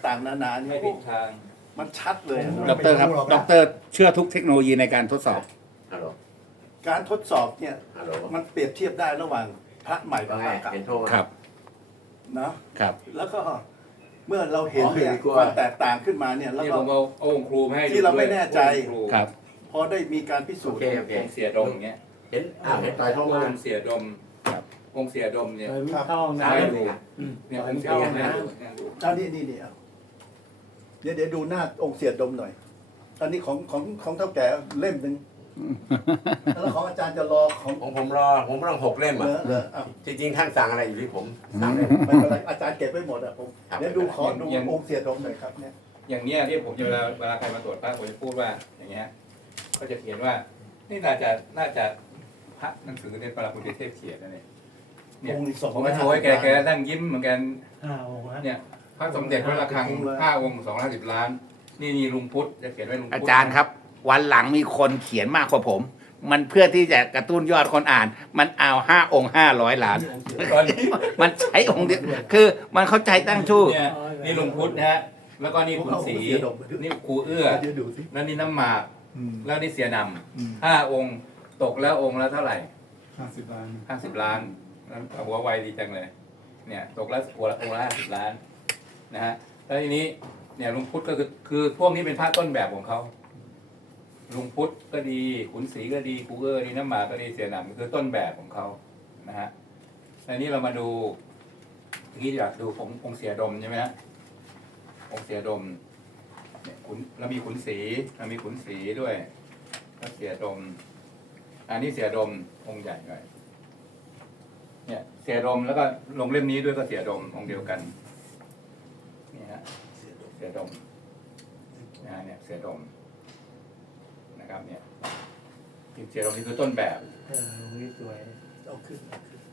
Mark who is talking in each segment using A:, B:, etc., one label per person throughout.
A: ต่างๆนานาเนี่
B: ไม่
A: ย
B: ผิดทาง
A: มันชัดเลย
C: ดรครับดรเชื่อทุกเทคโนโลยีในการทดสอบ
D: ฮัลโหล
A: การทดสอบเนี่ย
D: ฮัลโหล
A: มันเปรียบเทียบได้ระหว่างพระใหม่กับ
D: ว่าไง
A: พระเก่า
D: เห็นโทรมา
C: ครับ
A: เนาะ
C: ครับ
A: แล้วก็เมื่อเราเห็น
D: อ๋อ
A: เนี่ย
D: ดีกว่า
A: ความแตกต่างขึ้นมาเนี่ยแล้ว
B: นี่
A: ก็
B: ผมเอาองค์ครูมาให้ดู
A: ที่เราไม่
B: ด้วย
A: แน่ใจ
B: องค์ครู
C: ครับ
A: พอได้มีการพิสู
D: โอ
A: จน์
D: เคโอเค
B: องค์เสียดมอย่างเงี้ย
D: เห็นเห็นต่อยโทรมา
B: องค์เสียดมองค์เสียดมเนี่ย
E: ไม่เข้าห้อง
D: ใช่
E: น้ำ
D: เลย
B: เนี่ยองค์เสียดมเนี่ยดู
A: อันนี้นี่เอาเดี๋ยวดูหน้าองค์เสียดมหน่อย อันนี้ของเท่าแก่เล่มหนึ่งแล้วของอาจารย์จะรอของ
D: ของผมรอผมต้อง6 เล่ม
A: เห
D: อ่ะ
A: ลือเอา
D: จริงๆท่านสั่งอะไรอยู่ที่ผมสั่งเล่ม
A: ไม่เป็นไรอาจารย์เก็บไว้หมดอะผม
D: ครับ
A: เดี๋ยวดูขอดูองค์เสียดมหน่อยครับเนี่ย
B: อย่างเนี้ยที่ผมจะเวลาใครมาตรวจพระผมจะพูดว่าอย่างเงี้ยก็จะเขียนว่านี่น่าจะพระหนังสือเรียนปราปุริเทพเขียนนะเนี่ยเนี่ย
A: องค์นี้สอง
B: ผมมาโชว์ให้แกนั่งยิ้มเหมือนกัน
E: องค์นะ
B: เนี่ยพระสมเด็จพระระฆัง5 องค์250 ล้านนี่ลุงพุทธจะเขียนไว้ลุงพุทธ
C: อาจารย์ครับ วันหลังมีคนเขียนมากกว่าผม มันเพื่อที่จะกระตุ้นยอดคนอ่าน มันเอา5 องค์500 ล้าน
B: ตอนนี้
C: มันใช้องค์เดียวคือมันเข้าใจตั้งชื่อ
B: เนี่ยนี่ลุงพุทธนะฮะแล้วก็นี่ขุนศรีนี่ครูเอื้อ
A: เดี๋ยวดูสิ
B: แล้วนี่น้ำหมาก
A: อืม
B: แล้วนี่เสียน
A: อืม
B: ำ5 องค์ตกแล้วองค์ละเท่าไหร่
E: 50 ล้าน
B: 50 ล้านแล้วหัวไวดีจังเลยเนี่ยตกแล้วหัวละองค์ละ50 ล้านนะฮะแล้วทีนี้เนี่ยลุงพุทธก็คือพวกนี้เป็นพระต้นแบบของเขาลุงพุทธก็ดีขุนศรีก็ดีครูเอื้อดีน้ำหมากก็ดีเสียนำคือต้นแบบของเขานะฮะในนี้เรามาดูทีนี้อยากดูขององค์เสียดมใช่ไหมฮะองค์เสียดมเนี่ยเรามีขุนศรีด้วยแล้วเสียดม อันนี้เสียดมองค์ใหญ่หน่อยเนี่ยเสียดมแล้วก็ลงเล่มนี้ด้วยก็เสียดมองค์เดียวกันนี่ฮะเสียดมนะฮะเนี่ยเสียดมนะครับเนี่ยเสียดมนี่คือต้นแบบ
E: องค์นี้สวย
A: เอาขึ้น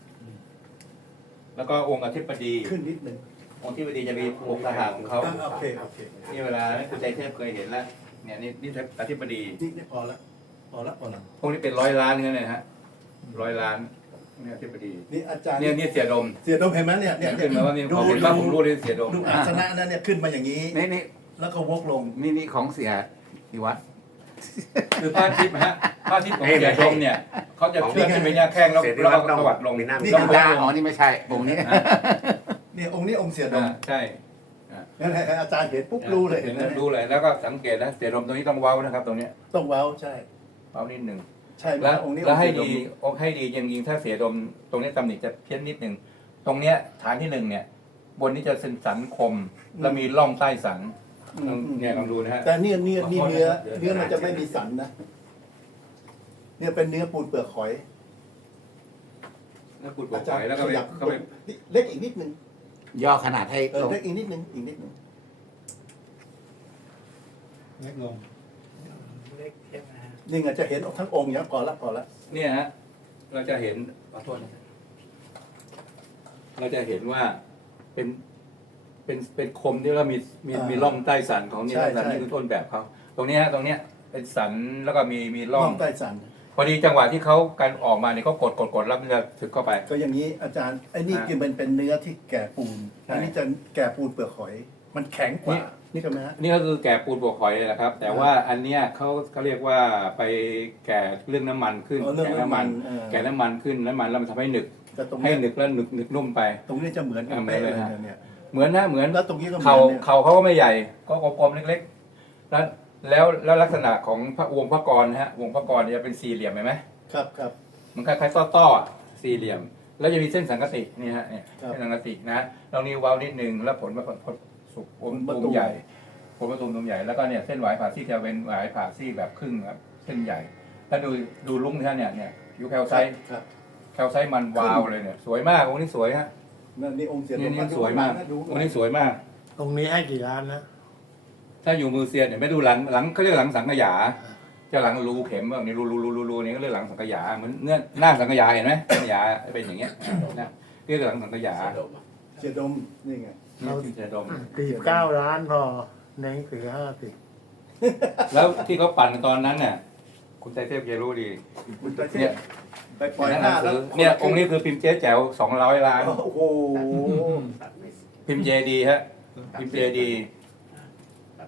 B: แล้วก็องค์อธิบดี
A: ขึ้นนิดหนึ่ง
B: องค์อธิบดีจะมีองค์ทหารของเขา
A: โอเคโอเค
B: นี่เวลาคุณใจเทพเคยเห็นแล้วเนี่ยนี่อธิบดี
A: นี่พอละพอละ
B: พวกนี้เป็น100 ล้านเงี้ยเลยฮะ100 ล้านนี่อธิบดี
A: นี่อาจารย์
B: เนี่ยเสียดม
A: เสียดมเห็นไหมเนี่ย
B: เนี่ยขึ้นมาว่านี่ผมเห็นว่าผมรู้เลยเสียดม
A: ดูอาสนะนั้นเนี่ยขึ้นมาอย่างนี้
C: นี่
A: แล้วก็วกลง
C: นี่ของเสียนิวัฒน์
B: คือผ้าทิพย์ฮะผ้าทิพย์ของเสียดมเนี่ยเขาจะเคลื่อนขึ้นไปหน้าแข้งแล้ว
D: เสร็จ
B: แล้ว
D: แล้ว
B: ก็
D: ต้อง
B: ตวัดลง
D: มีหน้า
A: นี่
B: ต้อง
C: อ่าอ๋อนี่ไม่ใช่องค์นี้
A: เนี่ยองค์นี้องค์เสียดม
B: ใช่
A: นั่นแหละอาจารย์เห็นปุ๊บรู้เลยเห็นไหม
B: รู้เลยแล้วก็สังเกตนะเสียดมตรงนี้ต้องเว้านะครับ ตรงเนี้ย
A: ต้องเว้าใช่
B: เว้านิดหนึ่ง
A: ใช่ไหม
B: แล้ว
A: องค์นี้
B: แล้วให้
A: องค์เสีย
B: ดีให้ดีจริงๆถ้าเสียดมตรงนี้ตำหนิจะเพี้ยนนิดหนึ่งตรงเนี้ยฐานที่1เนี่ยบนนี้จะเป็นสันคมแล้วมีร่องใต้สันเนี่ยลองดูนะฮะ
A: แต่เนี่ยเนื้อมันจะไม่มีสันนะเนี่ยเป็นเนื้อปูนเปลือกหอย
B: แล้วขุดปลอยแล้วก็ไป
A: ขยับ
B: เข้าไป
A: เล็กอีกนิดนึง
C: ย่อขนาดให้ลง
A: เล็กอีกนิดนึงอีกนิดนึง
E: เล็กลง
A: นี่ไงจะเห็นทั้งองค์อย่างพอละ
B: เนี่ยฮะเราจะเห็นขอโทษนะเราจะเห็นว่าเป็นคมที่ว่ามีร่องใต้สันของนี่สันนี่คือต้นแบบเขาตรงนี้ฮะตรงเนี้ยเป็นสันแล้วก็มีร่
A: ร่
B: อ
A: อง งใต้สัน
B: พอดีจังหวะที่เขาการออกมาเนี่ยเขากดแล้วมันจะถึกเข้าไป
A: ก็อย่างนี้อาจารย์ไอ้นี่คือมันเป็นเนื้อที่แก่ปูน
B: ใช่
A: อันนี้จะแก่ปูนเปลือกหอย มันแข็งกว่านี่ใช่ไหมฮะ
B: นี่ก็คือแก่ปูนบวกหอยเลยนะครับ แต่ว่าอันเนี้ยเขาเรียกว่าไปแก่เรื่องน้ำมันขึ้น
A: เรื่อง
B: แก่
A: น้ำมัน
B: แก่น้ำมันขึ้นน้ำมันแล้วมันทำให้หนึก
A: แต่ตรง
B: ให้
A: นี้
B: หนึกแล้วหนึกนุ่มไป
A: ตรงนี้จะเหมือนกัน
B: เหมือนเลยฮะ
A: เนี่ย
B: เหมือนนะเหมือน
A: แล้วตรงนี้ก็เหมื
B: เขา
A: อนเนี่ย
B: เขาก็ไม่ใหญ่ก็กลมๆเล็กๆแล้วลักษณะของพระวงพระกรนะฮะวงพระกรจะเป็นสี่เหลี่ยมเห็นไหม
A: ครับ
B: มันคล้ายๆต้ออะสี่เหลี่ยม แล้วจะมีเส้นสังกตินี่ฮะเนี่ย
A: ครับ
B: เส้นสังกตินะลองนิ้วเว้านิดนึงแล้วผลสุกตูมใหญ่ผลตูมใหญ่แล้วก็เนี่ยเส้นหวายผ่าซี่จะเป็นหวายผ่าซี่แบบครึ่งครับเส้นใหญ่ถ้าดูลุ้งท่านเนี่ยผิวแคลไซต์
A: ครับ
B: แคลไซต์มันวาวเลยเนี่ยสวยมากองค์นี้สวยฮะ
A: นั่นนี่องค์เสียด
B: นี่
A: ม
B: สวยมาก
A: ดู
B: องค์นี้สวยมาก
E: องค์นี้ให้กี่ล้านนะ
B: ถ้าอยู่มือเซียนเนี่ยไม่ดูหลังเขาเรียกหลังสังขยาจะหลังรูเข็มแบบนี้รูนี่ก็เรียกหลังสังขยาเหมือนเนื้อหน้าสังขยาเห็นไหมสังขยาเป็นอย่างเงี้ยนะเรียกหลังสังขยา
A: เสียดมนี่ไง
B: นี่คือเจดม
E: 49 ล้านพอในหนังสือ50
B: แล้วที่เขาปั่นตอนนั้นเนี่ยคุณใจเทพจะรู้ดี
A: คุณไป
B: เนี่ย
A: ไปปล่อย
B: ห
A: ห
B: นั
A: น้าง แล้ว
B: สือเนี่ยองค์นี้คือพิมพ์เจ๊แจ๋ว200 ล้าน
A: โอ้โห
B: พิมพ์เจดีฮะพิมพ์เจดี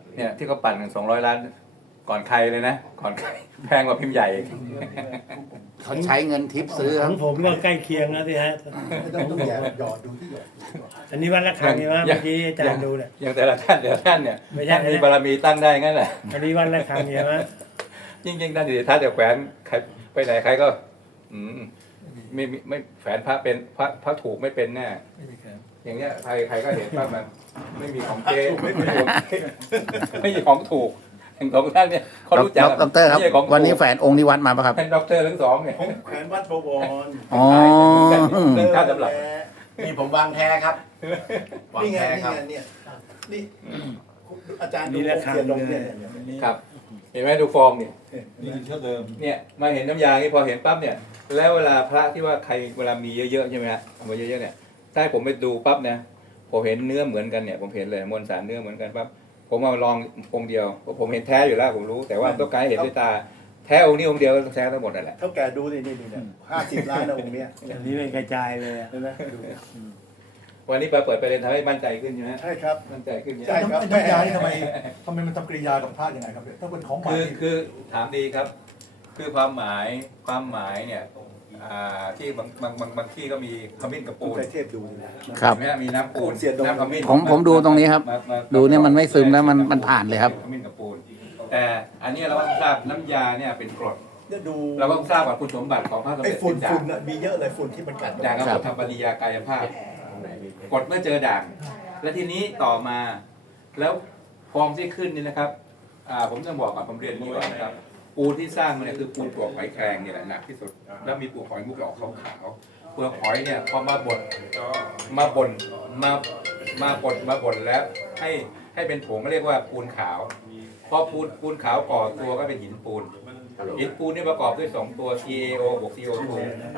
B: เนี่ยที่เขาปั่นกัน200 ล้าน ก่อนใครเลยนะ ก่อนใครแพงกว่าพิมพ์ใหญ่อีก
C: เขาใช้เงินทิปซื้อค
E: ข
C: รั
E: อบ งผมก็ใกล้เคียงแล้วสิฮะ
A: ต้องแย่หยอดดูที่หยอด
E: อันนี้วัดระฆังใช่ไหมเมื่อกี้อาจารย์ดูเนี่ย
B: อย่างแต่ละท่านเนี่ย
E: ไม่ใช่
B: ท่านมีบารมีตั้งได้งั้นแหละ
E: อันนี้วัดระฆังใช่ไหม
B: จริงๆท่านสิทธาเดี๋ยวแขวนใครไปไหนใครก็ ไม่แขวนพระเป็นพระถูกไม่เป็นแน่อย่างเงี้ยใครก็เห็นว่ามันไม่มีของเก๊ไม่มีของถูกอย่างของท่านเนี่ยเขารู้จัก
C: ดอกเตอรครับ
B: ไม่ใช่ของถูก
C: วันนี้แฝนองค์นิวัฒน์มาปะครับ
B: เป็นด็อกเตอร์ทั้งสองเนี่ย
A: ผมแขวนวัดบวร
C: อ๋อ
B: ค่าสำหรับ
D: นี่ผมวางแท้ครับวาง
A: นี่ไง
D: แท้
A: นี่
D: ครับ
A: ไงเนี่ยนี่อาจารย์ดูองค์เสียดมเนี่ย
B: ครับ เห็นไหมดูฟอร์มเนี่ย
F: นี่คือเท่าเดิม
B: เนี่ยมาเห็นน้ำยานี่พอเห็นปั๊บเนี่ย แล้วเวลาพระที่ว่าใครเวลามีเยอะๆใช่ไหมฮะเอามาเยอะๆเนี่ยถ้าให้ผมไปดูปั๊บเนี่ยผมเห็นเนื้อเหมือนกันเนี่ยผมเห็นเลยมวลสารเนื้อเหมือนกันปั๊บผมมาลององค์เดียวผมเห็นแท้อยู่แล้วผมรู้แต่ว่าต้องการให้เห็นด้วยตาแท้องค์นี้องค์เดียวก็ต้องแท้ทั้งหมดนั่นแหละ
A: เท่าแกดูนี่เนี่ย50 ล้านนะองค์เนี้ย
E: อันนี้เป็นกระจายเลยอะ
A: เห็นไหมดู
B: วันนี้ไปเปิดประเด็นทำให้มั่นใจขึ้นใช่ไหม
A: ใช่ครับ
B: มั่นใจขึ้นเยอะ
A: ใช่ครับ
F: น้ำยานี่ทำไมมันทำกริยากับพระยังไงครับถ้าเป็นของใหม่
B: คือถามดีครับ คือความหมายเนี่ยที่บางที่ก็มีขมิ้นกับ
A: ผม
B: ปูน
A: เคยเทพดูนี่นะครับ
B: เห็นไหมมีน้ำปูน
A: เสียดม
B: น้ำขมิ้น
C: ผมดูตรงนี้ครับ
B: มา
C: ดูเนี่ยมันไม่ซึมแล้วมันผ่านเลยครับ
B: ขมิ้นกับปูนแต่อันนี้เราก็ทราบน้ำยาเนี่ยเป็นกรด
A: เนี่ยดู
B: เราก็ทราบว่าคุณสมบัติของพระสม
A: ไอ้
B: เด็จ
A: ฝุ่น
B: ด่าง
A: น่ะมีเยอะเลยฝุ่นที่มันกัด
B: ด่าง
C: ครั
B: กับบ ทำปฏิกิริยากายภาพกดเมื่อเจอด่าง และทีนี้ต่อมาแล้วฟองที่ขึ้นนี่นะครับผมต้องบอกก่อนผมเรียนนี้ก่อนนะครับปูนที่สร้างมันเนี่ยคือปูนปลวกหอยแครงเนี่ยแหละหนักที่สุดแล้วมีปลวกหอยมุกออกขาวๆเปลือกหอยเนี่ยพอมาบดมาบดแล้วให้เป็นผงก็เรียกว่าปูนขาวพอปูนขาวก่อตัวก็เป็นหินปูนหินปูนนี่ประกอบด้วย2ตัว CaO บวก CO2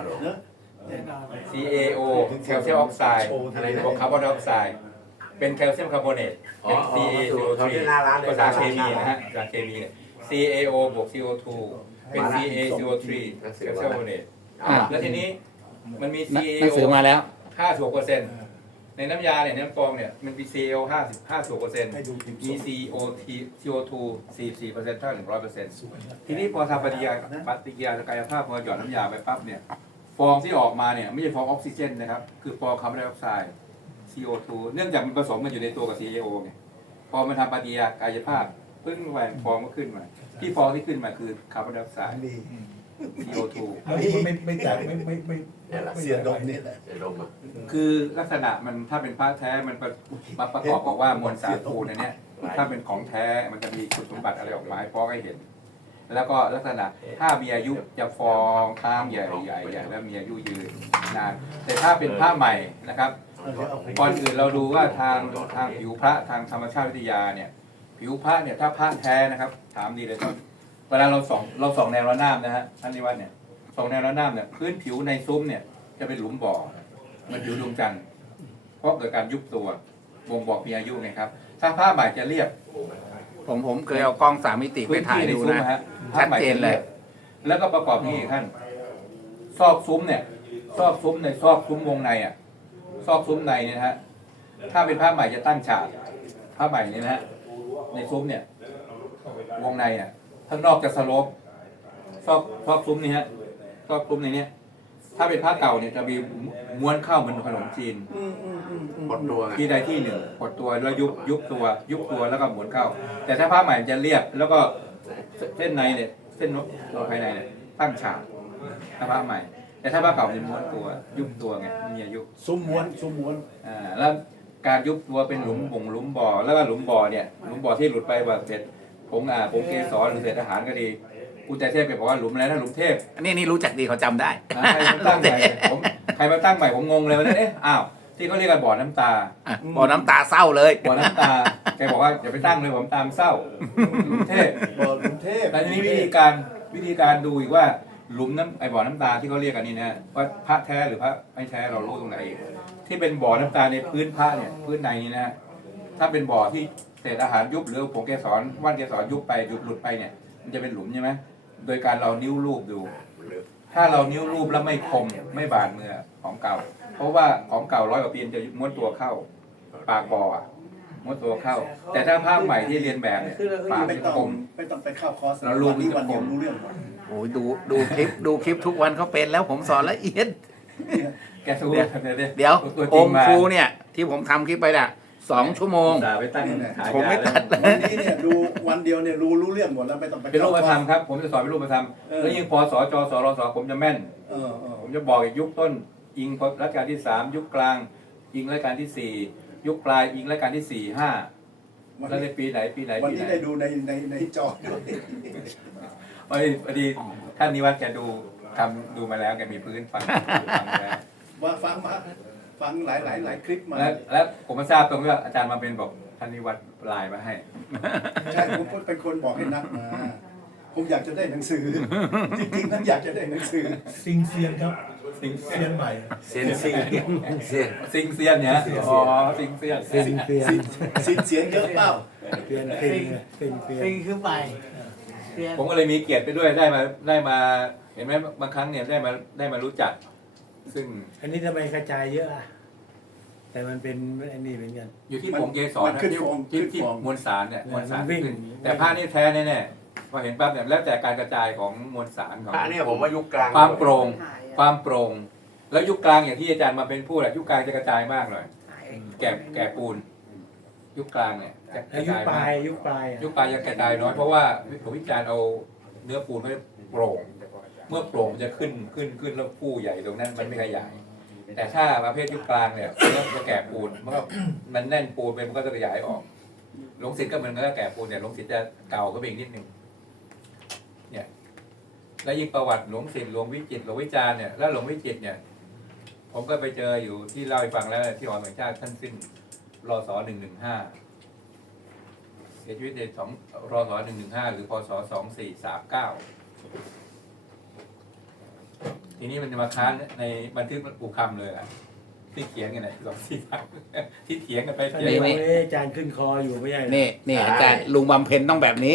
B: CaO แคลเซียมออกไซด์บวกคาร์บอนไดออกไซด์เป็นแคลเซียมคาร์บอเนตเป็น CaCO3 ภาษาเคมีนะฮะภาษาเคมีเนี่ย CaO บวก CO2 เป็น CaCO3 แคลเซียมคาร์บอเนตแล้วทีนี้มันมี
C: หนัง
B: CaO
C: สือมาแล้ว
B: 56%ในน้ำยาเนี่ยน้ำฟองเนี่ยมันมี CaO 56%
A: ให้ดูทิม
B: มี CO2 44%เท่า 100%ทีนี้พอทำปฏิกิริยากายภาพพอหยอดน้ำยาไปปั๊บเนี่ยฟองที่ออกมาเนี่ยไม่ใช่ฟองออกซิเจนนะครับคือฟองคาร์บอนไดออกไซด์ CO2 เนื่องจากมันผสมกันอยู่ในตัวกับ CaO ไงพอมันทำปฏิกิริยากายภาพปึ้งแหวนฟองก็ขึ้นมาที่ฟองที่ขึ้นมาคือคาร์บอนไดออกไซด์
A: มี
B: CO2
F: แล้วที่มันไม่แตกไม่
A: เสียดมนี่แหละ
D: เสียดมอ่ะ
B: คือลักษณะมันถ้าเป็นพระแท้มันมาประกอบบอกว่ามวลสารปูนในเนี้ยถ้าเป็นของแท้มันจะมีคุณสมบัติอะไรออกมาให้ฟ้องให้เห็น แล้วก็ลักษณะถ้ามีอายุจะฟองข้ามใหญ่แล้วมีอายุยืนนานแต่ถ้าเป็นพระใหม่นะครับก่อนอื่นเราดูว่าทางผิวพระทางธรรมชาติวิทยาเนี่ยผิวพระเนี่ยถ้าพระแท้นะครับถามดีเลยเวลาเราส่องแนวระนาบนะฮะท่านนิวัฒน์เนี่ยส่องแนวระนาบเนี่ยพื้นผิวในซุ้มเนี่ยจะเป็นหลุมบ่อมันผิวดวงจันทร์เพราะเกิดการยุบตัวบ่งบอกมีอายุไงครับถ้าผ้าใหม่จะเรียบ
C: ผมเคยเอากล้อง3 มิติไปถ่ายดูนะ ชัดเจนเลย
B: แล้วก็ประกอบนี้ท่านซอกซุ้มเนี่ยซอกซุ้มวงในอ่ะซอกซุ้มในเนี่ยนะฮะถ้าเป็นผ้าใหม่จะตั้งฉากผ้าใหม่เนี่ยนะฮะในซุ้มเนี่ยวงในอ่ะข้างนอกจะสโลปซอกซุ้มนี่ฮะซอกซุ้มในเนี้ยถ้าเป็นผ้าเก่าเนี่ยจะมีม้วนเข้าเหมือนขนมจีน
D: หมดตัวไง
B: ที่ใดที่หนึ่งกดตัวแล้วยุบตัวแล้วก็หมุนเข้า แต่ถ้าผ้าใหม่จะเรียบแล้วก็เส้นในเนี่ยเส้นตัวภายในเนี่ยตั้งฉากถ้าผ้าใหม่ แต่ถ้าผ้าเก่าจะม้วนตัวยุบตัวไงมีอายุ
A: ซุ้มม้วน
B: แล้วการยุบตัวเป็นหลุมบ่อแล้วก็หลุมบ่อเนี่ยหลุมบ่อที่หลุดไปแบบเสร็จผงเกสรหรือเศษอาหารก็ดีกูแต่เทพไปบอกว่าหลุมอะไรนะหลุมเทพ
C: อันนี้รู้จักดีเขาจำได้
B: ใครมาตั้งใหม่ผมงงเลยวันนั้นอ้าวที่เขาเรียกกันบ่อน้ำตา
C: บ่อน้ำตาเศร้าเลย
B: บ่อน้ำตา แกบอกว่าอย่าไปตั้งเลยผมตามเศร้าหลุมเทพ
A: บ่อกรุงเทพ
B: แต่ทีนี้วิธีการดูอีกว่าหลุมน้ำบ่อน้ำตาที่เขาเรียกกันนี่นะว่าพระแท้หรือพระไม่แท้เรารู้ตรงไหนที่เป็นบ่อน้ำตาในพื้นพระเนี่ยพื้นในนี่นะถ้าเป็นบ่อที่เศษอาหารยุบหรือผงเกสรว่านเกสรยุบไปหลุดไปเนี่ยมันจะเป็นหลุมใช่ไหมโดยการเรานิ้วรูปดู ถ้าเรานิ้วรูปแล้วไม่คมไม่บาดมือของเก่า เพราะว่าของเก่า100 กว่าปีจะม้วนตัวเข้าปากบ่อม้วนตัวเข้า แต่ถ้าภาพใหม่ที่เรียนแบบเนี่ยปาก
A: ไม่
B: จะ
A: ต้อง
B: คม
A: ไม่ต้องไปเข้าคอร์ส
B: เรารู้
A: วันนี้
B: มันจะ
A: วันเดียว
B: ผม
A: รู้เรื่องหมด
C: โอ้ยดูคลิปทุกวันเขาเป็นแล้วผมสอนละเอียด
B: แกสู้
C: เดี๋ยว
B: ตัวจ
C: อ
B: ริ
C: ง
B: มา
C: ค์ครูเนี่ย ที่ผมทำคลิปไปน่ะ2 ชั่วโมง
B: อุตส่าห์ไปตั้งฉายา
C: ผมไม่ตัด
B: แล้ว
A: วันนี้เนี่ยดูวันเดียวเนี่ยรู้เรื่องหมดแล้วไม่ต้องไป
B: เป็นรูป
A: เข้า
B: ธร
A: คอ
B: ร
A: ร์
B: ม
A: ส
B: ครับ ผมจะสอนเป็นรูปธรรม แล้วยิ่งพอสจสรสผมจะแม่น ผมจะบอกอีกยุคต้น อิงรัชกาลที่ 3 ยุคกลาง อิงรัชกาลที่ 4 ยุคปลายอิงรัชกาลที่ 4 5 แล้วในปีไหน
A: วันนี้ได้ดูในจอด้วย
B: พอดีท่านนิวัฒน์แกดูมาแล้วแกมีพื้นฟังแล้ว
A: ว่าฟังหลายคลิปมา
B: แล้วผมมาทราบตรงที่ว่าอาจารย์มาเป็นบอกท่านนิวัฒน์ไลน์มาให้
A: ใช่ผมเป็นคนบอกให้นัดมา ผมอยากจะได้หนังสือ จริงๆนั้นอยากจะได้หนังสือ
F: ซิงเซียนครับ
B: ซิง
F: เซียนใหม่
D: เซียนซิงเซียน
B: ซิงเซียนเนี่ยอ๋อซิงเซียน
E: เปลี่ยนเปลี่ยน
A: สิเสียงเยอะเปล่า
E: เปลี่ยนเปลี่ยนเปลี่ยนเปลี่ยน
G: สิ่งคือใหม่เปลี่ยน
B: ผมก็เลยมีเกียรติไปด้วยได้มาเห็นไหมบางครั้งเนี่ยได้มารู้จัก ซึ่ง
E: อันนี้ทำไมกระจายเยอะอะแต่มันเป็นอันนี้เหมือนกัน
B: อยู่ที่ผงเกสรนะที่มวลสารเนี่ยมวลสาร
E: วิ่ง
B: ขึ้นแต่ผ้านี่แท้แน่ๆพอเห็นปั๊บเนี่ยแล้วแต่การกระจายของมวลสารของ
D: พระเนี่ยผมว่ายุคกลาง
B: ความโปร่งความโปร่งแล้วยุคกลางอย่างที่อาจารย์มาเป็นพูดอะยุคกลางจะกระจายมากหน่อยแก่ปูน ยุคกลางเนี่ยจะกระ
E: ยุค
B: จาย
E: ปลาม
B: าย ก
E: ยุคปลายอะ
B: ยุคปลายยังกระจายน้อยเพราะว่าผมวิจารณ์เอาเนื้อปูนไม่โปร่ง เมื่อโปร่งมันจะขึ้นแล้วผู้ใหญ่ตรงนั้นมันไม่ขยาย แต่ถ้าประเภทยุคกลางเนี่ยเนื้อจะแก่ปูนมันแน่นปูนไปมันก็จะขยายออก หลวงศิษย์ก็เหมือนกันแก่ปูนเนี่ยหลวงศิษย์จะเก่าก็ไปอีกนิดนึงเนี่ยแล้วยิ่งประวัติหลวงศิษย์หลวงวิจิตรหลวงวิจารณ์เนี่ยแล้วหลวงวิจิตรเนี่ย ผมก็ไปเจออยู่ที่เล่าให้ฟังแล้วที่หอแห่งชาติท่านสิ้นรศ115เสียชีวิตในรศ115หรือพศ2439ทีนี้มันจะมาค้านในบันทึกปูคำเลยอะที่เขียนกันนะ24ที่เถียงกันไป
E: ท่าน
B: เถียง
E: นี้
B: กันมา
E: อาจารย์ขึ้นคออยู่ไม่ใช่เหรอ
C: นี่อาจารย์ลุงบำเพ็ญต้องแบบนี้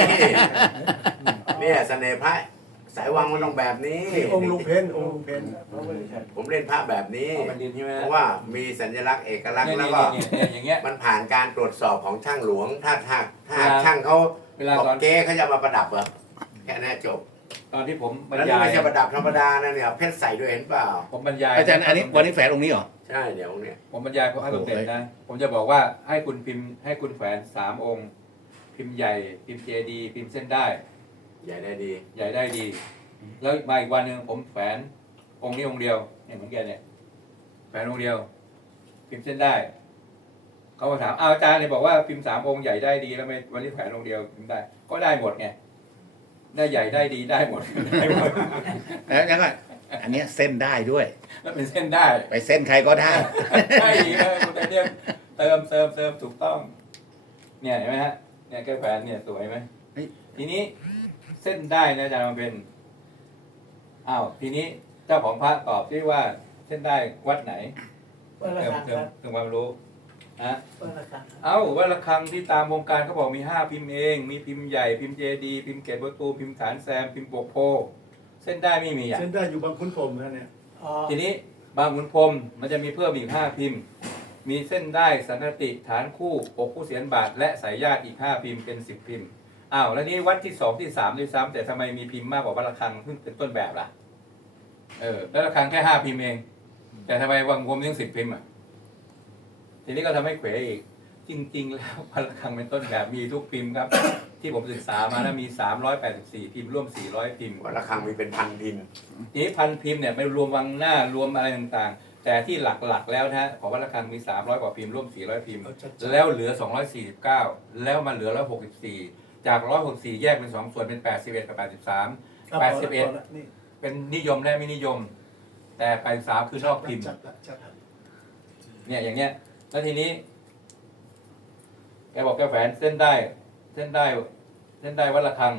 D: เนี่ยเสน่ห์พระสายวังมันต้องแบบนี้
A: องค์ลุงเพนองค์ลุงเพน
D: ผมเล่นพระแบบนี้
B: เอามันดินใช่ไหม
D: เพราะว่ามีสัญลักษณ์เอกลักษณ์
B: เนี่ย
D: แล้วก็
B: อย่างเงี้ย
D: มันผ่านการตรวจสอบของช่างหลวงถ้าช่างเขา
B: เวลา
D: บอก
B: ตอน
D: เก๊เขาจะมาประดับเหรอแค่นั้นจบ
B: ตอนที่ผมบรร
D: แล้วนี่
B: ยาย
D: ไม่ใช่ประดับธรรมดานะเนี่ยเพชรใส่ด้วยเห็นเปล่า
B: ผมบรรยาย
C: อาจารย์อันนี้วันนี้แฝงตรงนี้เหรอ
D: ใช่เดี๋ยวเนี่ย
B: ผมบรรยายเพราะให้สมเด็จนะ ผมจะบอกว่าให้คุณพิมพ์ให้คุณแฝน3 องค์ พิมพ์ใหญ่ พิมพ์เจดีพิมพ์เส้นได้
D: ใหญ่ได้ดี
B: ใหญ่ได้ดี แล้วมาอีกวันหนึ่งผมแฝนองค์นี้องค์เดียวเนี่ยเหมือนกันเนี่ยแฝนองค์เดียว พิมพ์เส้นได้เขาก็ถามอ้าวอาจารย์เนี่ยบอกว่าพิมพ์3 องค์ใหญ่ได้ดีแล้วไม่วันนี้แฝนองค์เดียวพิมพ์ได้ ก็ได้หมดไงได้ใหญ่ได้ดีได้หมด ได้หมด
C: แล้วก็อันเนี้ยเส้นได้ด้วย
B: แล้วเป็นเส้นได้
C: ไปเส้นใครก็ได้
B: ใช่เลยคุณไอเดียเติมถูกต้อง เนี่ยเห็นไหมฮะเนี่ยแก้วแผนเนี่ยสวยไหม
C: เฮ้ย
B: ทีนี้เส้นได้นะอาจารย์มันเป็นอ้าวทีนี้เจ้าของพระตอบที่ว่าเส้นได้วัดไหน
G: วันละครั้งครับ
B: ถึงความรู้นะ
G: วันละครั้ง
B: เอ้าวัดระฆังที่ตามวงการเขาบอกมี5 พิมพ์เอง มีพิมพ์ใหญ่พิมพ์เจดีพิมพ์เกศประตูพิมพ์ฐานแซมพิมพ์ปกโพเส้นได้ไม่มีอ่ะ
A: เส้นได้อยู่บางคุณผมนะเนี่ย
G: อ๋อ
B: ทีนี้บางขุนพรหมมันจะมีเพิ่มอีก5 พิมพ์ มีเส้นได้สันนติฐานคู่ปกคู่เสียนบาท และสายญาติอีก5 พิมพ์เป็น10 พิมพ์อ้าวแล้วนี้วัดที่2ที่3ด้วยซ้ำแต่ทำไมมีพิมพ์มากกว่าวัดระฆังซึ่งเป็นต้นแบบล่ะแล้วระฆังแค่5 พิมพ์เองแต่ทำไมวังพรหมถึง10 พิมพ์อ่ะทีนี้ก็ทำให้เขวอีกจริง ๆ แล้ววัดระฆังเป็นต้นแบบมีทุกพิมพ์ครับ ที่ผมศึกษามาแล้วมี384 พิมพ์ร่วม400 พิมพ์
D: วันละครั้งมีเป็นพันพิมพ์
B: ทีนี้พันพิมพ์เนี่ยไม่รวมวังหน้ารวมอะไรต่างๆ แต่ที่หลักๆแล้วนะฮะของวัดระฆังมี300 กว่าพิมพ์ร่วม400 พิมพ์ แล้วเหลือ249แล้วมาเหลือ164จาก164แยกเป็น2 ส่วนเป็น81กับ83 81เป็นนิยมและไม่นิยม แต่83คือนอกพิมพ์เนี่ยอย่างเงี้ยแล้วทีนี้แกบอกแกแฝนเส้นได้วัดระฆัง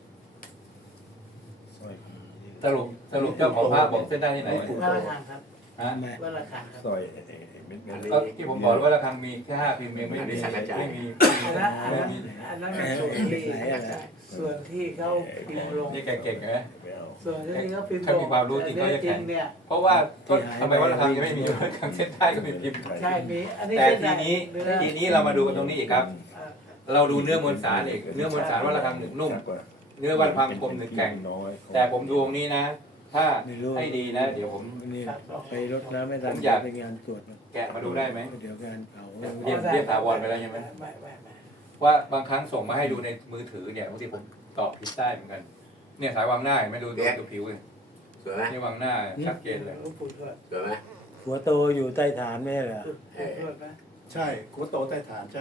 B: สรุปเจ้าของพระบอกเส้นได้ที่ไหน
G: วันละครั้งครับ
B: ฮะ
G: ว่าระฆังครับ
H: ซอยเม็ด
D: อัน
H: ๆ
D: นี้
B: ก็ที่ผมบอกว่าระฆังมีแค่5 พิมพ์เองไม่มี
D: สังกัดใจ
B: ไม่มี
G: อันนั้นมันส่วนที่ส่วนที่เขาพิมพ์ลง
B: นี่เก่งๆนะ
H: ไม่เอา
G: ส่วนที่เขาพิมพ์
B: ถ้ามีความรู้จริงก็จะ
G: จริ
B: แข่
G: ง
B: ง
G: เนี่ย
B: เพราะว่าก็ทำไมว่าระฆังยังไม่มีระฆังเส้นใต้ก็มีพิมพ์
G: ใช่มีอันนี้
B: แต่
G: เส้น
B: ที
G: ไห
B: นี้เรามาดูกันตรงนี้อีกครับ
G: อ่า
B: เราดูเนื้อมวลสารอีกเนื้อมวลสารว่าระฆังหนึ่งนุ่ม เนื้อวันความคมหนึ่งแข็ง
H: น้อย
B: แต่ผมดูตรงนี้นะ ถ้าให้ดีนะ เดี๋ยวผม
E: นี่
G: ครับ
E: ไปรดน้ำไม่ทัน
B: ผมอยาก
E: ไปงานตรวจ
B: แกะมาดูได้ไหม
E: เดี๋ยวงานเผา
B: เรียบถาวรไปแล้วใช่ไหม
G: ไม่
B: ว่าบางครั้งส่งมาให้ดูในมือถือเนี่ยบางทีผมตอบผิดได้เหมือนกัน เนี่ยสายวางหน้าเห็นไหม่ดูดูผิวเลย
D: สวยไหม
B: นี่วางหน้าชัดเจนเลย
G: หลวงปู่ทวด
D: สวยไหม
E: หัวโตอยู่ใต้ฐานไม่ใช่เหรอ
G: ทวดไหม
A: ใช่กัวโตใต้ฐานใช่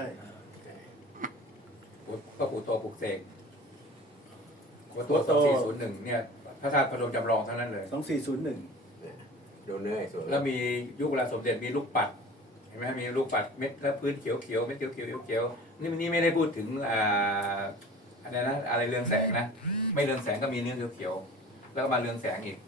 B: ก็ปู่โตปลุกเสกปู่โต2401เนี่ยพระธาตุพนมจำลองทั้งนั้นเลย
A: 2401
D: ดูเนื้อให้สวย
B: แล้วมียุคเวลาสมเด็จมีลูกปัดเห็นไหมมีลูกปัดเม็ดแล้วพื้นเขียวเขียวเม็ดเขียวเขียวเขียวนี่ไม่ได้พูดถึงอะไรนะอะไรเรืองแสงนะ ไม่เรืองแสงก็มีเนื้อเขียวเขียวแล้วก็มาเรืองแสงอีก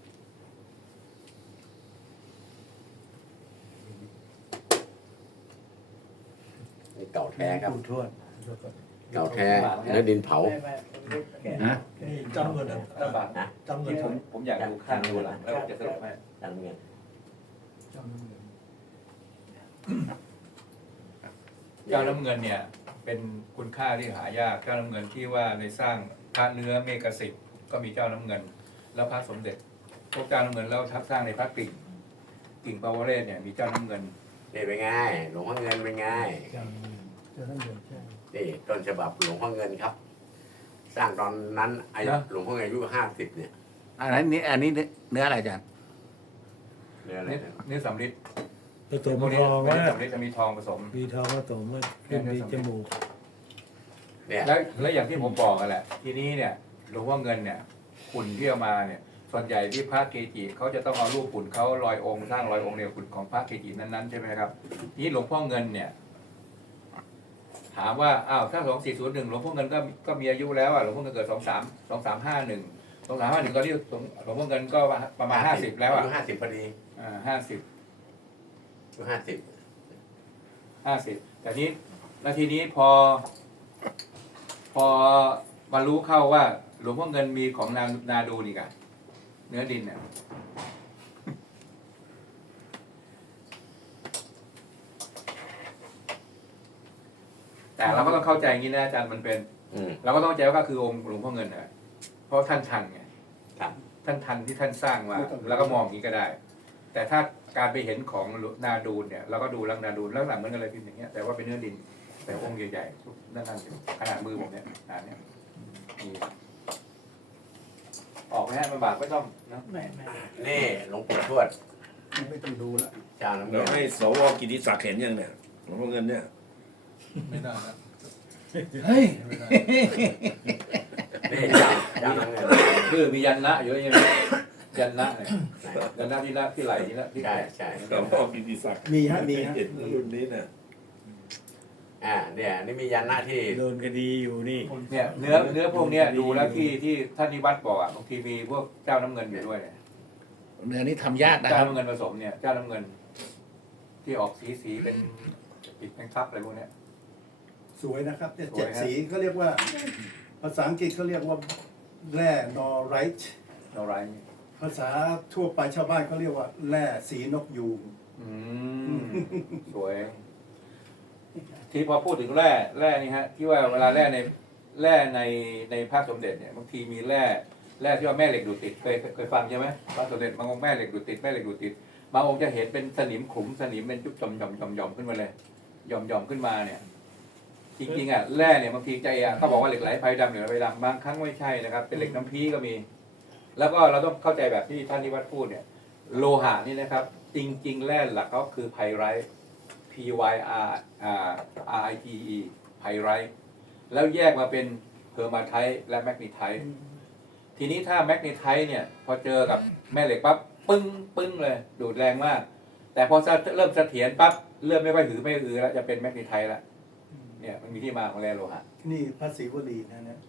D: นี่เก่าแท้ครับ
E: ปู่ทวด
D: เก่าแท้เนื้อดินเผา
G: ไม่ผมรู้แก่
C: ฮะ
F: นี่จำเงิน
B: รัฐบาล
D: นะ
F: จำเงิ
B: ที่
F: น
B: ผมอยากดูข้างดูหลังแล้วจะสรุปให้
D: จำเงิน
F: จำเงิน
B: เจ้าน้ำเงินเนี่ยเป็นคุณค่าที่หายากเจ้าน้ำเงินที่ว่าในสร้างพระเนื้อเมกสิทธิ์ก็มีเจ้าน้ำเงิน แล้วพระสมเด็จพวกเจ้าน้ำเงินแล้วทับสร้างในพระกิ่งปาวเรศเนี่ยมีเจ้าน้ำเงิน
D: นี่เป็นไงหลวงพ่อเงินเป็นไง
F: จำเงินเจะต้องเงินใช่
D: นี่ต้นฉบับหลวงพ่อเงินครับ สร้างตอนนั้นอายุหลวงพ่อเงินอายุ50เนี่ย
C: อันนี้เนื้ออะไรอาจารย์
D: เนื้ออะไร
B: เนื้อสำริด
E: ผสม
B: พวกนี้
E: ทอง
B: ไม่
E: ว่า
B: ได้สำริดจะมีทองผสม
E: มีทองผสมว่าขึ้นที่จมูก
D: เนี่ย
B: แล้วอย่างที่ผมบอกกันแหละทีนี้เนี่ยหลวงพ่อเงินเนี่ยหุ่นที่เอามาเนี่ยส่วนใหญ่ที่พระเกจิเขาจะต้องเอารูปหุ่นเขาลอยองค์สร้างลอยองค์เนี่ยหุ่นของพระเกจินั้นๆใช่ไหมครับทีนี้หลวงพ่อเงินเนี่ย ถามว่าอ้าวถ้า2401หลวงพ่อเงินก็มีอายุแล้วอ่ะหลวงพ่อเงินเกิด2351 2351ตอนนี้หลวงพ่อเงินก็ประมาณ50แล้วอ่ะ
D: อายุ50พอดี
B: 50
D: อายุ50
B: แต่นี้นาทีนี้พอมารู้เข้าว่า หลวงพ่อเงินมีของนาดูนี่กันเนื้อดินเนี่ยแต่เราก็ต้องเข้าใจอย่างนี้นะอาจารย์มันเป็น เราก็ต้องเข้าใจว่าก็คือองค์หลวงพ่อเงินนะเพราะท่านทันไง
D: ครับ
B: ท่านทันที่ท่านสร้างมาแล้วก็มองอย่างนี้ก็ได้ แต่ถ้าการไปเห็นของนาดูนเนี่ยเราก็ดูลักษณะนาดูนลักษณะเหมือนกันเลยพิมพ์อย่างเงี้ยแต่ว่าเป็นเนื้อดิน แต่องค์ใหญ่ๆนั่นขนาดมือผมเนี่ยขนาดเนี้ยนี่ออกไหมฮะมันบาดไม่ต้องนะ
G: ไม่
D: นี่หลวงปู่ทวด
A: ไม่ต้องดูละ
D: เจ้าน้ำเงิ
H: แล้ว
D: น
H: ให้สวกิติศักดิ์เห็นยังเนี่ยหลวงพ่อเงินเนี่ย
F: ไม่ได้นะ
B: เฮ้ย
D: นี่เจ้าน้ำเงิน
B: คือมียันนะอยู่ใช่ไหมยันนะเนี่ยยันนะที่ไหล่ที่ที่
D: ใช่ใช่
H: สวกิติศักดิ์
A: มีฮะ
H: เห็นรุ่นนี้เนี่ย
D: เนี่ยนี่มียันหน้าที่
E: โดนคดีอยู่นี่
B: เนี่ยเนื้อพวกเนี้ยดูแล้วที่ท่านนิวัฒน์บอกอ่ะบางทีมีพวกเจ้าน้ำเงินอยู่ด้วยเนี่ย
C: เนื้อนี้ทำยากนะ
B: เจ้า
C: ครับ
B: น้ำเงินผสมเนี่ยเจ้าน้ำเงิน ที่ออกสีเป็นปิดเป็นคับอะไรพวกเนี้ย
A: สวยนะครับเนี่ย
B: สวยฮะ
A: 7 สีเขาเรียกว่า ภาษาอังกฤษเขาเรียกว่าแร่นอไรท์
B: เราไร
A: ภาษาทั่วไปชาวบ้านเขาเรียกว่าแร่สีนกยูง
B: สวย ที่พอพูดถึงแร่นี่ฮะ ที่ว่าเวลาแร่ในภาคสมเด็จเนี่ยบางทีมีแร่ที่ว่าแม่เหล็กดูดติดเคยฟังใช่ไหมพระสมเด็จบางองค์แม่เหล็กดูดติดบางองค์จะเห็นเป็นสนิมขลุมสนิมเป็นจุดหย่อมขึ้นมาเลยหย่อมขึ้นมาเนี่ย จริงๆอ่ะแร่เนี่ยบางทีใจอ่ะเขาบอกว่าเหล็กไหลไฟดำเหล็กไหลไฟดำบางครั้งไม่ใช่นะครับ เป็นเหล็กน้ำพีก็มี แล้วก็เราต้องเข้าใจแบบที่ท่านนิวัฒน์พูดเนี่ย โลหะนี่นะครับ จริงๆแร่หลักก็คือไพไรท์ P Y R R I T E ไพไรท์แล้วแยกมาเป็นเพอร์มาไทต์และแมกนีไทต์ทีนี้ถ้าแมกนีไทต์เนี่ยพอเจอกับแม่เหล็กปั๊บปึ้งเลยดูดแรงมาก แต่พอเริ่มเสถียรปั๊บเริ่มไม่ว่าหือแล้วจะเป็นแมกนีไทต์แล้วเนี่ยมันมีที่มาของแร่โลหะ
A: นี่พระศรีวลีนะเนี่ย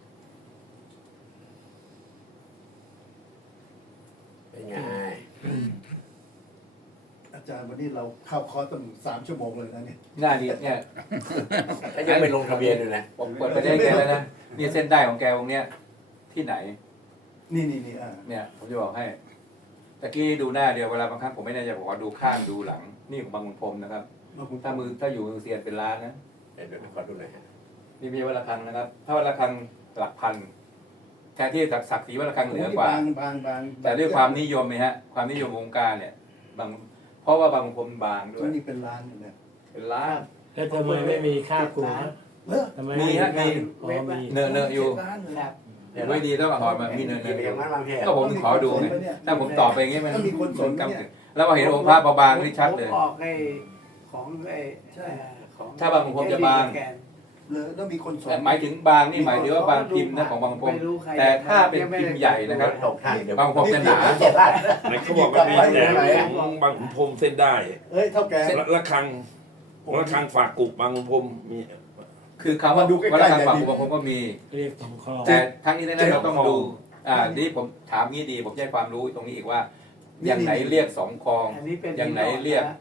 D: เป็นไง
A: อันอาจารย์วันนี้เราเข้าคอร์สตั้ง3 ชั่วโมงเลยนะเนี่ย
B: หน้าดีเนี่ย
D: ถ้ายังไม่ลงทะเบียนเลยนะ
B: ผมเปิดไปได้แค่แล้วนะนี่เส้นได้ของแกตรงเนี้ยที่ไหน
A: นี่
B: เนี่ยผมจะบอกให้ตะกี้ดูหน้าเดียวเวลาบางครั้งผมไม่แน่ใจบอกว่าดูข้างดูหลังนี่ของบางขุนพรหมนะครับถ้าอยู่เซียนเป็นล้านนะ
D: เดี๋ยวขอดูหน่อยฮะ
B: นี่มีวัดระฆังนะครับ ถ้าวัดระฆังหลักพันแทนที่ศักดิ์ศรีวัดระฆังเหนือกว่า
A: บาง
B: แต่ด้วยความนิยมเนี่ยฮะความนิยมวงการเนี่ยบางเพราะว่าบางขุนพรหมบางด้วย
A: นี่เป็นล้านอยู่เนี่ย
B: เป็นล้าน
E: แล้วทำไมไม่มีค่าครูครับทำไม
B: มีฮะมี
E: อ๋อมี
B: เนอะอยู่
G: ครับ
B: ไม่ดีต้องถอนมามีเนอะ
D: อย่าไปอย่างนั้นบางที
B: ก็ผมถึงขอดูไงถ้าผมตอบไปอย่างงี้มัน
A: ถ้ามีคนสน
B: กำ
A: เนี่ย
B: กึ่งแล้วพอเห็นองค์พระบางๆนี่ชัดเลย
G: ผมออกไอ้ของไอ้ของ
B: ถ้าบางผมจะบาง
A: เลยแล้วมีคนสน
B: แต่หมายถึงบางนี่หมายถึงว่าบางพิมพ์นะของบางพรหม
G: ไม่รู้ใคร
B: แต่ถ้าเป็นพิมพ์ใหญ่นะครับ
D: ตกท่านเดี๋ยว
B: บางพรหมจะหนา
D: เจ็ดล้าน
H: ไหนเขาบอกว่ามีแต่ของบางขุนพรหมเส้นได้
A: เอ้ยเท่าแก
H: ระฆังฝากกุบบางขุนพรหมมี
B: คือคำว่า
A: ดูใกล้ๆ
B: วัดระฆัง
A: กัน
B: ฝั่ง
A: ดิ
B: บางพรหมก็มี
E: เรียกสองคลอง
B: แต่ทั้งนี้ทั้งนั้นเราต้องดูนี่ผมถามงี้ดี ผมจะให้ความรู้ตรงนี้อีกว่า อย่างไหนเรียกสองคลอง
G: อันนี้เป็น
B: อย่างไหนเรียก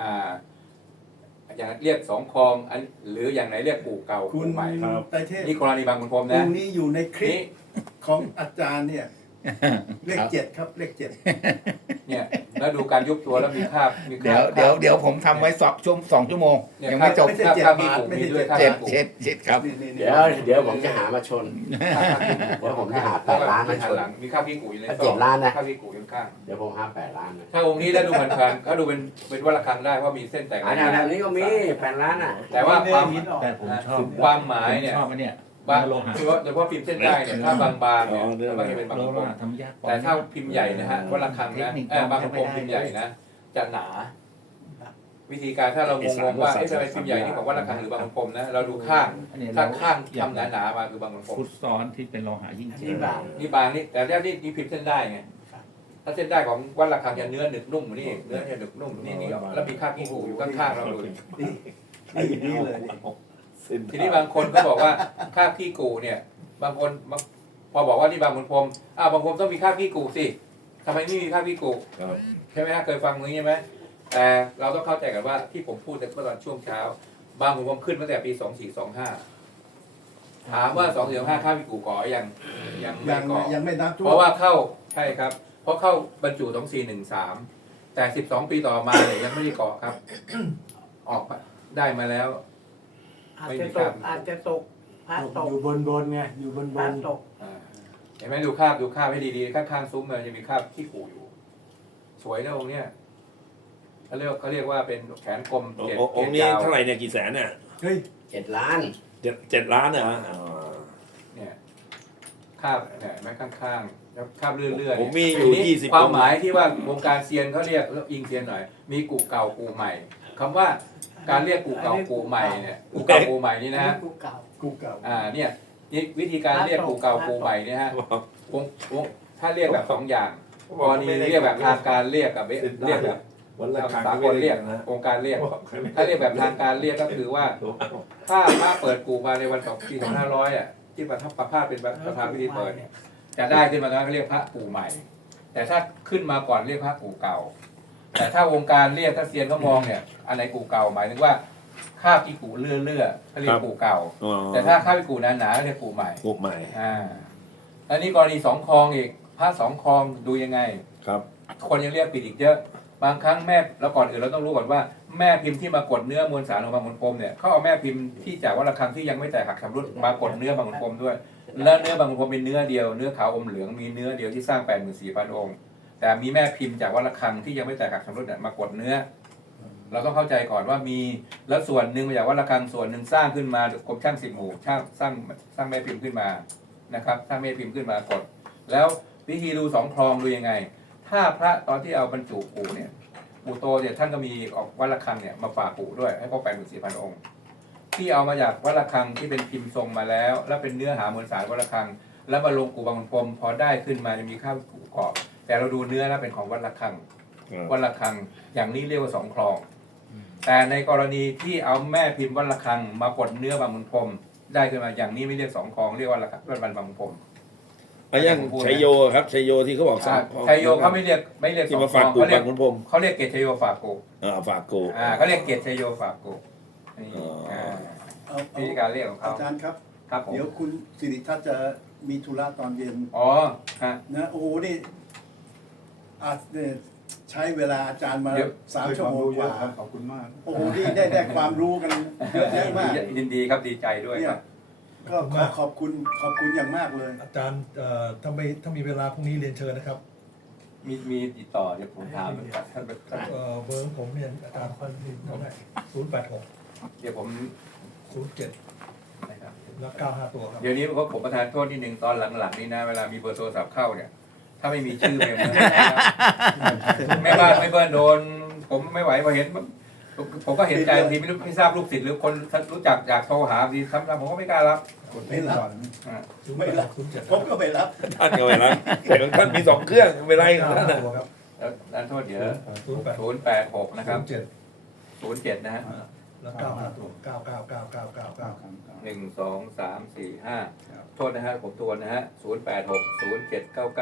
B: อย่างเรียกสองคลองอันหรืออย่างไหนเรียกปู่เก่า
A: คุณ
B: ปู่ใหม่
A: ไตรเทพ
B: นี่กรณีบางขุนพรหม
A: ตร
B: นะ
A: งนี้อยู่ในคลิ
B: นี่
A: ปของอาจารย์เนี่ย เลข 7 ครับเลข 7
B: เนี่ยแล้วดูการยุบตัวแล้วมีคราบมี
C: เดี๋ยวผมทำไว้2 ชั่วโมง
B: เนี่ย
C: ยังไม่จบ
A: ไม่ใช่
B: คราบ
A: 7
B: มี
A: บาท
B: ปู่
A: ไม่
B: มี
A: ใช่
B: ด้วยคราบ
C: เจ็ด
B: มีปู่
C: เจ็ดครับ
A: นี่
D: เดี๋ยวผมจะหามาชน เดี๋ยวผมจะหา8 ล้านมาชน
B: หลังมีคราบพี่กุ๋ยเลย
D: ถ้า7 ล้านนะ
B: คราบพี่กุ๋ยข้าง
D: เดี๋ยวผมหา8 ล้านนะ
B: ๆถ้าองค์นี้ได้ดูผ่านๆก็ดูเป็นวัดระฆังได้เพราะมีเส้นแตก
D: อันนี้ก็มี8 ล้านอ่ะ
B: แต่ว่าความ
E: แต่ผมชอบ
B: ความหมายเนี่ย
C: ชอบอันเนี่ย
B: บางโดยเฉพาะพิมพ์เส้นได้เนี่ยถ้าบางๆเนี่ยบางทีเป็นบาง
C: โล
B: กลม
C: ละทำยาก
B: แต่ถ้าพิมพ์ใหญ่นะฮะวัดระฆังนะบางกลมพิมพ์ใหญ่นะจะหนา วิธีการถ้าเรางงๆว่าทำไมพิมพ์ใหญ่นี่ของวัดระฆังหรือบางกลมนะเราดูข้าง
C: อันนี้
B: ถ้าข้างทำหนาๆมาคือบางกลม
C: ฟุตซ้อนที่เป็นโลหะยิ่ง
G: อัน
C: เจ
G: นี้บาง
B: นี่บางนี่แต่แรกนี่พิมพ์เส้นได้ไงถ้าเส้นได้ของวัดระฆังจะเนื้อหนึบนุ่มนี่เนื้อจะหนึบนุ่มนี่แล้วมีคราบขี้หูอยู่ข้างๆเราดู
A: นี่เลยนี่
B: ทีนี้บางคนก็บอกว่าคราบขี้กูเนี่ย บางคนพอบอกว่านี่บางขุนพรหมบางพรหมต้องมีคราบขี้กูสิทำไมไม่มีคราบขี้กูใช่ไหมฮะเคยฟังอย่างนี้ใช่ไหมแต่เราต้องเข้าใจกันว่าที่ผมพูดแต่เมื่อตอนช่วงเช้า บางขุนพรหมขึ้นตั้งแต่ปี 2425 ถามว่า 2425คราบขี้กูก่อยังไม่ก่อ
A: ยังไม่นับ
B: เพราะว่าเข้าใช่ครับ เพราะเข้าบรรจุ2413 แต่ 12 ปีต่อมาเนี่ยยังไม่ได้ก่อครับ ออกมาได้มาแล้ว
G: อาจจะตกอาจจะตกพระตก
E: อยู่บนไงอยู่บน
G: พระตก
B: เห็นไหมดูคาบให้ดีๆข้างๆซุ้มมันจะมีคราบขี้ขู่อยู่ สวยนะองค์เนี้ยเขาเรียกว่าเป็นแขนกลมเกล็ด
H: องค์นี้
B: ยาว
H: เท่าไหร่เนี่ยกี่แสนเนี่ย
A: เฮ้ย
D: 7 ล้าน
H: 7 ล้านเหรอ
B: เนี่ยคาบเนี่ยเห็นไหมข้างๆแล้วคาบเลื่อยๆ
H: ผมมีอยู่
B: ทีนี้
H: 20
B: ความหมายที่ว่าวงการเซียนเขาเรียกอิงเซียนหน่อย มีกูเก่ากูใหม่คำว่าการเรียกกูเก่ากูใหม่เนี่ยกูเก่ากูใหม่นี่นะฮะ
G: กูเก่า
A: กูเก่า
B: เนี่ยนี่วิธีการเรียกกูเก่ากูใหม่เนี่ยฮะวงถ้าเรียกแบบ2 อย่างกรณีเรียกแบบทางการเรียกกับเรียกแบบ
H: วันละครั้ง
B: สากลเรียกองค์การเรียก ถ้าเรียกแบบทางการเรียกก็คือว่าถ้าพระเปิดกูมาในวันปี2500ที่ประทับประพาสเป็นประธานพิธีเปิดเนี่ยจะได้ขึ้นมาแล้วเขาเรียกพระกูใหม่ แต่ถ้าขึ้นมาก่อนเรียกพระกูเก่า แต่ถ้าวงการเรียกถ้าเซียนเขามองเนี่ยอันไหนกูเก่าหมายถึงว่าคาบที่กูเลื่อเขาเรียกกูเก่า แต่ถ้าคาบที่กูหนาๆเรียกกูใหม่
H: กุบใหม่
B: แล้วนี่กรณี2 คลองอีกพระ2 คลองดูยังไง
H: ครับ
B: คนยังเรียกผิดอีกเยอะบางครั้งแล้วก่อนอื่นเราต้องรู้ก่อนว่าแม่พิมพ์ที่มากดเนื้อมวลสารของบางขุนพรหมเนี่ยเขาเอาแม่พิมพ์ที่จากวัดระฆังที่ยังไม่แตกหักชำรุดมากดเนื้อบางขุนพรหมด้วยแล้วเนื้อบางขุนพรหมเป็นเนื้อเดียวเนื้อขาวอมเหลืองมีเนื้อเดียวที่สร้าง 84,000 องค์แต่มีแม่พิมพ์จากวัดระฆังที่ยังไม่แตกหักชำรุดเนี่ยมากดเนื้อ เราต้องเข้าใจก่อนว่ามีแล้วส่วนหนึ่งมาจากวัดระฆังส่วนหนึ่งสร้างขึ้นมากรมช่าง10 หมู่ช่างสร้างแม่พิมพ์ขึ้นมานะครับสร้างแม่พิมพ์ขึ้นมากดแล้ววิธีดู2 คลองดูยังไง ถ้าพระตอนที่เอาบรรจุปู่เนี่ยปู่โตเนี่ยท่านก็มีออกวัดระฆังเนี่ยมาฝากปู่ด้วยให้ครบ 84,000 องค์ที่เอามาจากวัดระฆังที่เป็นพิมพ์ทรงมาแล้ว แล้วเป็นเนื้อหามวลสารวัดระฆังแล้วมาลงกูบางขุนพรหมพอได้ขึ้นมาจะมีข้าวกูกรอบแต่เราดูเนื้อแล้วเป็นของวัดระฆังวัดระฆังอย่างนี้เรียกว่า2 คลองแต่ในกรณีที่เอาแม่พิมพ์วัดระฆังมากดเนื้อบางขุนพรหมได้ขึ้นมาอย่างนี้ไม่เรียก2 คลองเรียกว่าวัดบางขุนพรหม
H: อะยังชัยโยครับชัยโยที่เขาบอก
B: อ่าชัยโยเขาไม่เรียกส
H: ที่
B: อง
H: มาฝากกู
B: เขาเรี
H: บาย ง
B: ก
H: ขุนพรหม
B: เขาเรียกเกตชัยโยฝากกู
H: ฝากกู
B: เขาเรียกเกตชัยโยฝากกูนี่
H: อ๋ออ่
A: เอา
B: วิธีการเรียกของเขา
A: อาจารย์ครับ
B: ครับผม
A: เดี๋ยวคุณสิริทัศน์จะมีธุระตอนเย็น
B: อ๋อฮะ
A: นะโอ้โหนี่อาจเนี่ยใช้เวลาอาจารย์มา
B: เดี๋ยว
A: 3 ชั่วโมงกว่า
F: ขอบคุณมาก
A: โอ้โหนี่ได้ความรู้กันเยอะแยะมาก
B: ยินดีครับดีใจด้วย
A: เนี่
B: ค
A: ย
B: รับ
A: ก็ขอบคุณอย่างมากเลย
F: อาจารย์ถ้ามีเวลาพรุ่งนี้เรียนเชิญนะครับ
B: มีติดต่อเดี๋ยวผมถามท่าน
F: เบอร์ของผมเนี่ยอาจารย์คนที่เท่าไหร่086
B: เดี๋ยวผม
F: 07
B: นะครับ
F: แล้ว95 ตัวครับ
B: เดี๋ยวนี้ผมประทานโทษนิดนึงตอนหลังๆนี่นะเวลามีเบอร์โทรศัพท์เข้าเนี่ย ถ้าไม่มีชื่อเมมแม่บ้านไม่เบิร์นโดน ผมไม่ไหวพอเห็นผมก็เห็นใจบางทีไม่ทราบลูกศิษย์หรือคนรู้จักอยากโทรหาบางทีซ้ำๆผมก็ไม่กล้ารับ
A: ไม่รับ
B: อ่า
A: ไม่รับ
F: 07
A: ผมก็ไม่รับ
H: ท่านก็ไม่รับแต่ของท่านมี2 เครื่องไม่ไรของท่าน
F: ตัวครับ
B: แล้วด้านโทษเดี๋ยว
F: 08
B: 086นะครับ
F: 07
B: 07นะฮะ
F: แล้ว95 ตัว99999
B: 1 2 3 4 5โทษนะฮะผมทวนนะฮะ086 0799